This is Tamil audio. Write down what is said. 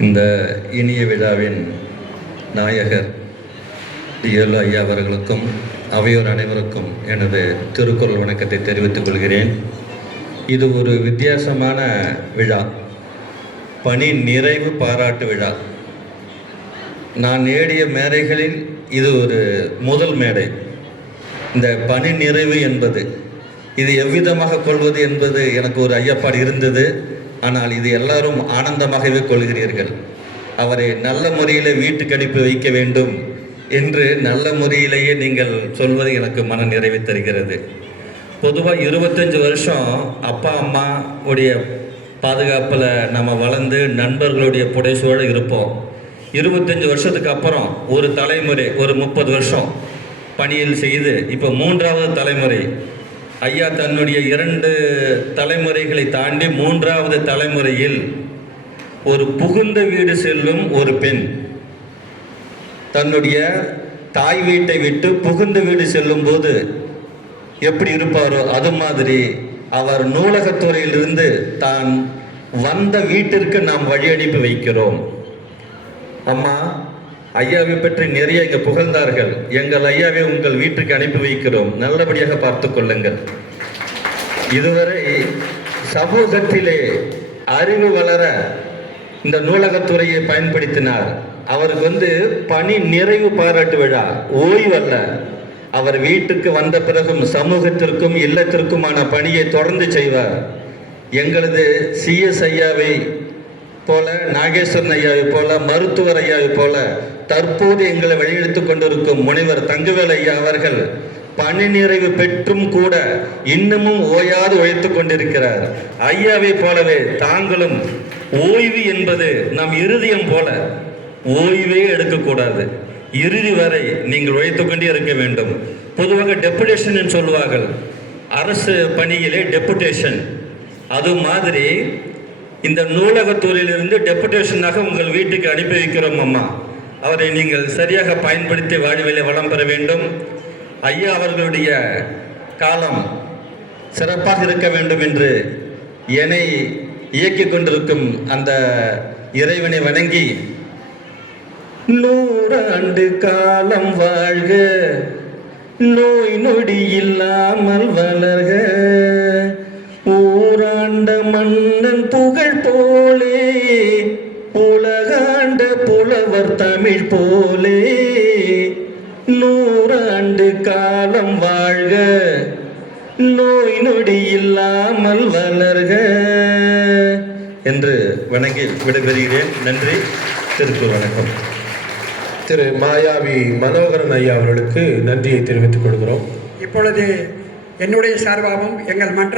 இந்த இனிய விழாவின் நாயகர் ஏழு ஐயா அவர்களுக்கும் அவையோர் அனைவருக்கும் எனது திருக்குறள் வணக்கத்தை தெரிவித்துக் கொள்கிறேன். இது ஒரு வித்தியாசமான விழா. பணி நிறைவு பாராட்டு விழா. நான் ஏடிய மேடைகளில் இது ஒரு முதல் மேடை. இந்த பணி நிறைவு என்பது இது எவ்விதமாக கொள்வது என்பது எனக்கு ஒரு ஐயப்பாடு இருந்தது. ஆனால் இது எல்லாரும் ஆனந்தமாகவே கொள்கிறீர்கள். அவரை நல்ல முறையில் வீட்டுக்கு அனுப்பி வைக்க வேண்டும் என்று நல்ல முறையிலேயே நீங்கள் சொல்வது எனக்கு மன நிறைவை தருகிறது. பொதுவாக இருபத்தஞ்சி வருஷம் அப்பா அம்மா உடைய பாதுகாப்பில் நம்ம வளர்ந்து நண்பர்களுடைய புடைசோடு இருப்போம். இருபத்தஞ்சி வருஷத்துக்கு அப்புறம் ஒரு தலைமுறை ஒரு முப்பது வருஷம் பணியில் செய்து இப்போ மூன்றாவது தலைமுறை. ஐயா தன்னுடைய இரண்டு தலைமுறைகளை தாண்டி மூன்றாவது தலைமுறையில் ஒரு புகுந்த வீடு செல்லும் ஒரு பெண். தன்னுடைய தாய் வீட்டை விட்டு புகுந்த வீடு செல்லும் போது எப்படி இருப்பாரோ அது மாதிரி அவர் நூலகத்துறையிலிருந்து தான் வந்த வீட்டிற்கு நாம் வழி அனுப்பி வைக்கிறோம். அம்மா ஐயாவை பற்றி நிறைய இங்கே புகழ்ந்தார்கள். எங்கள் ஐயாவை உங்கள் வீட்டுக்கு அனுப்பி வைக்கிறோம். நல்லபடியாக பார்த்து கொள்ளுங்கள். இதுவரை சமூகத்திலே அறிவு வளர இந்த நூலகத்துறையை பயன்படுத்தினார். அவருக்கு வந்து பணி நிறைவு பாராட்டு விழா. ஓய்வல்ல. அவர் வீட்டுக்கு வந்த பிறகும் சமூகத்திற்கும் இல்லத்திற்குமான பணியை தொடர்ந்து செய்வார். எங்களது சிஎஸ் ஐயாவை போல நாகேஸ்வரன் ஐயாவை போல மருத்துவர் ஐயாவை போல தற்போது எங்களை வழிநடத்திக் கொண்டிருக்கும் முனைவர் தங்கவேல் ஐயா அவர்கள் பணி நிறைவு பெற்றும் கூட இன்னமும் ஓயாது உழைத்துக் கொண்டிருக்கிறார். ஐயாவை போலவே தாங்களும் ஓய்வு என்பது நம் இருதயம் போல ஓய்வே எடுக்கக்கூடாது இறுதி வரை நீங்கள் உழைத்துக் கொண்டே இருக்க வேண்டும். பொதுவாக டெபுடேஷன் சொல்லுவார்கள். அரசு பணியிலே டெபுடேஷன் அது மாதிரி இந்த நூலகத்தூரிலிருந்து டெபுடேஷனாக உங்கள் வீட்டுக்கு அனுப்பி வைக்கிறோம் அம்மா. அவரை நீங்கள் சரியாக பயன்படுத்தி வாழ்விலே வளம் பெற வேண்டும். ஐயா அவர்களுடைய காலம் சிறப்பாக இருக்க வேண்டும் என்று என்னை இயக்கிக் கொண்டிருக்கும் அந்த இறைவனை வணங்கி நூறாண்டு காலம் வாழ்க. நோய் நொடி இல்லாமல் வளர்க. ஊராண்ட மன்னன் புகழ் போலே உலகாண்ட புலவர் தமிழ் போலே. நூறாண்டு காலம் வாழ்க நோய் நொடி இல்லாமல் வளர்க என்று வணங்கி விடைபெறுகிறேன். நன்றி திருக்குறள் வணக்கம். திரு மாயாவி மனோகரன் ஐயா அவர்களுக்கு நன்றியை தெரிவித்துக் கொள்கிறோம். இப்பொழுது என்னுடைய சார்பாகவும் எங்கள் மன்ற